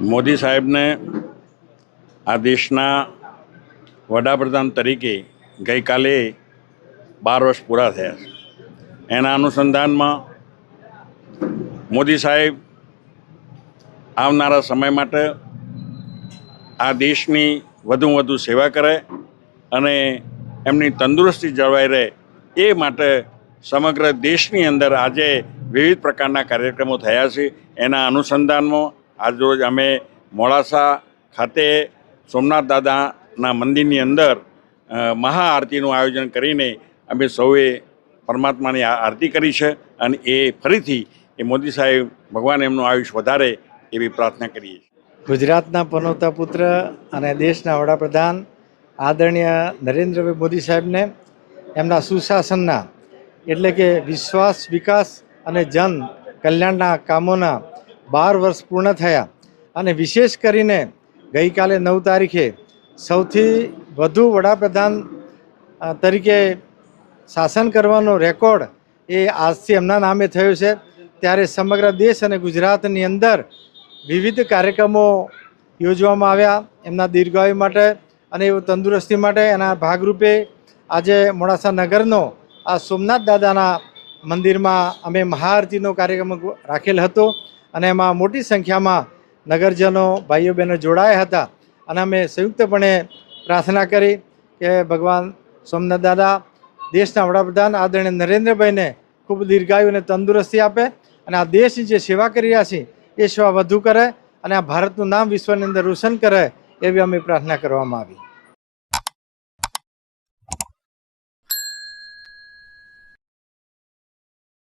મોદી સાહેબને આ દેશના વડાપ્રધાન તરીકે ગઈકાલે 12 વર્ષ પૂરા થયા છે. એના અનુસંધાનમાં મોદી સાહેબ આવનારા સમય માટે આ દેશની વધુમાં વધુ સેવા કરે અને એમની તંદુરસ્તી જળવાઈ રહે એ માટે સમગ્ર દેશની અંદર આજે વિવિધ પ્રકારના કાર્યક્રમો થયા છે. એના અનુસંધાનમાં આજરોજ અમે મોડાસા ખાતે સોમનાથ દાદાના મંદિરની અંદર મહાઆરતીનું આયોજન કરીને અમે સૌએ પરમાત્માની આરતી કરી છે અને એ ફરીથી એ મોદી સાહેબ ભગવાન એમનું આયુષ્ય વધારે એવી પ્રાર્થના કરીએ છીએ. ગુજરાતના પનોતા પુત્ર અને દેશના વડાપ્રધાન આદરણીય નરેન્દ્રભાઈ મોદી સાહેબને એમના સુશાસનના એટલે કે વિશ્વાસ, વિકાસ અને જન કલ્યાણના કામોના 12 વર્ષ પૂર્ણ થયા અને વિશેષ કરીને ગઈકાલે 9 તારીખે સૌથી વધુ વડાપ્રધાન તરીકે શાસન કરવાનો રેકોર્ડ એ આજથી એમના નામે થયો છે. ત્યારે સમગ્ર દેશ અને ગુજરાતની અંદર વિવિધ કાર્યક્રમો યોજવામાં આવ્યા એમના દીર્ઘાયુ માટે અને એવું તંદુરસ્તી માટે. એના ભાગરૂપે આજે મોડાસા નગરનો આ સોમનાથ દાદાના મંદિરમાં અમે મહાઆરતીનો કાર્યક્રમ રાખેલ હતો અને એમાં મોટી સંખ્યામાં નગરજનો, ભાઈઓ બહેનો જોડાયા હતા અને અમે સંયુક્તપણે પ્રાર્થના કરી કે ભગવાન સોમનાથ દાદા દેશના વડાપ્રધાન આદરણીય નરેન્દ્રભાઈને ખૂબ દીર્ઘાયુ અને તંદુરસ્તી આપે અને આ દેશની જે સેવા કરી રહ્યા છે એ સેવા વધુ કરે અને આ ભારતનું નામ વિશ્વની અંદર રોશન કરે એવી અમે પ્રાર્થના કરવામાં આવી.